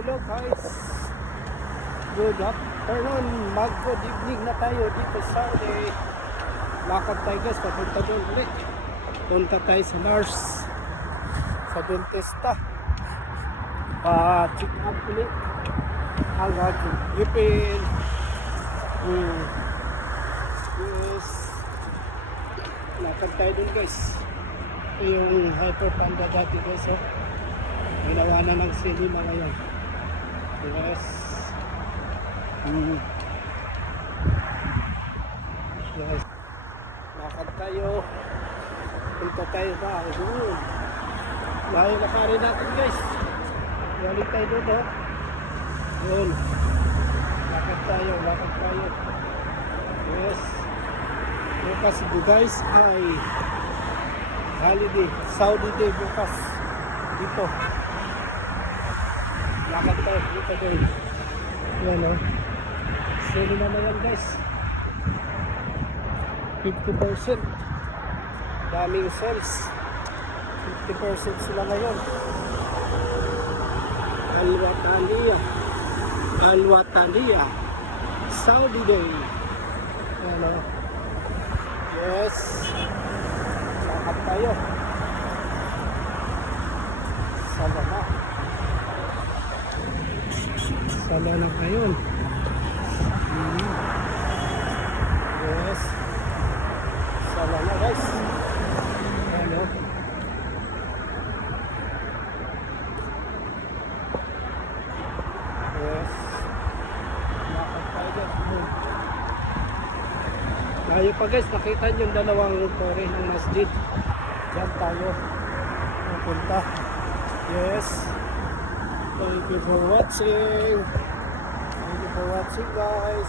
hello guys. Good afternoon, good evening na tayo dito sa Saudi. Lakad tayo guys, papunta doon ulit. Punta tayo sa nurse, sa dentista. Check up ulit ang ating ngipin. Yes. Lakad tayo doon guys. Yung Hyper Panda dati guys, oh. Ginawa na ng cinema ngayon. Yes. Yes. Lakad tayo. Punta tayo ba? Layo na kari natin guys. Balik tayo doon, oh. Yun. Lakad tayo. Yes. Bukas guys ay holiday, Saudi day bukas dito. Lakad tayo dito guys. Yan, oh. Sale naman yan guys. 50%. Daming sales. 50% sila ngayon. Al-Wataniya Saudi day. Yan, oh. Yes. Lakad tayo. Sala na ngayon. Yes. Sala na guys. Ano? Yes. Lakad tayo guys. Layo pa guys. Nakita nyo yung dalawang tore ng masjid. Diyan tayo pupunta. Yes. Thank you for watching. Thank you for watching guys.